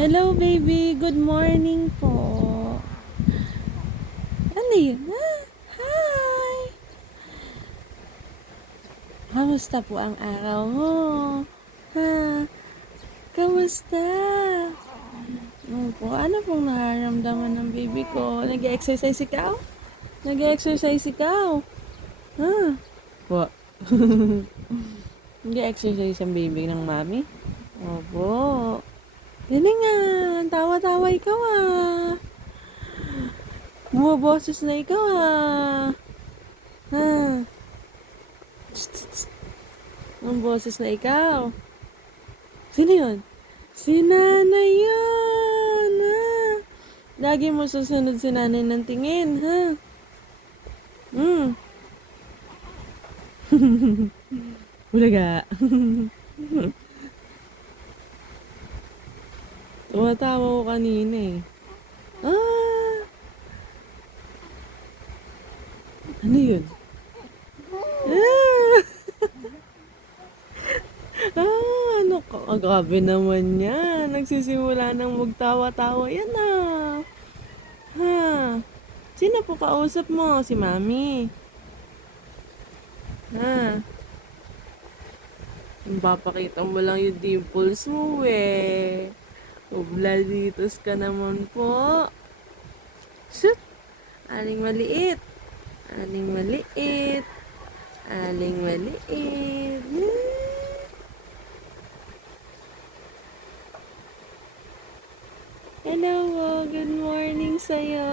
Hello, baby. Good morning po. Ano yun? Hi! Kamusta po ang araw mo? Ha? Kamusta? Opo, ano pong nararamdaman ng baby ko? Nag-exercise ikaw? Nag-exercise ikaw? Ha? Po. Nag-exercise ang baby ng mami? Opo. Galingan. Tawa-tawa ikaw ah. Bumaboses na ikaw ah. Ha? Ang boses na ikaw. Sino yun? Si nanay yun, ha? Lagi mo susunod si nanay ng tingin, ha? Hmm. Bulaga. Tumatawa ko kanina eh. Ah! Ano yun? Ah! Ano ka? Grabe naman yan. Nagsisimula ng magtawa-tawa yan ah. Ha? Sino po kausap mo? Si mami. Ha? Papakita mo lang yung dimples mo eh. Obladitos ka naman po. Shoot! Aling maliit. Aling maliit. Aling maliit. Hello po. Good morning sa'yo.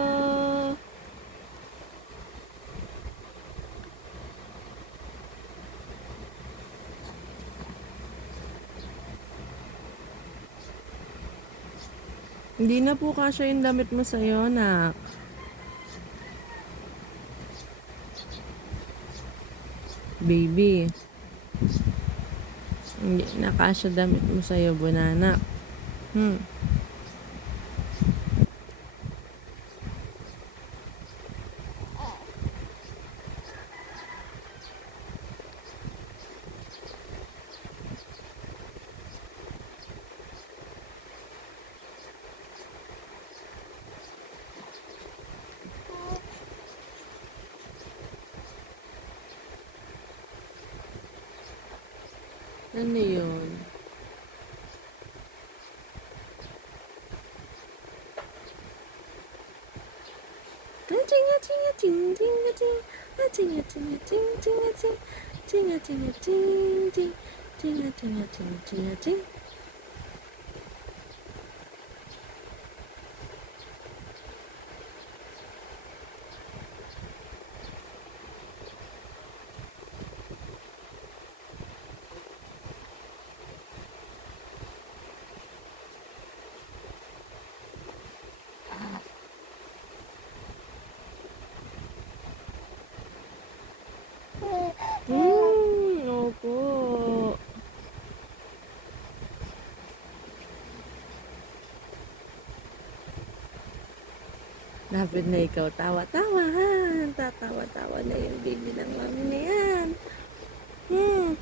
Hindi na po kasya yung damit mo sa'yo, nak. Baby. Hindi na kasya damit mo sa'yo, bunana. Hmm. Ano yun? Tinga tinga ting tinga ting. Tinga tinga ting tinga ting. Tinga tinga ting ting. Tinga tinga ting tinga ting. Opo. Dapat na ikaw tawa-tawa ha. Tatawa-tawa na yung baby ng mami na yan. Hmm.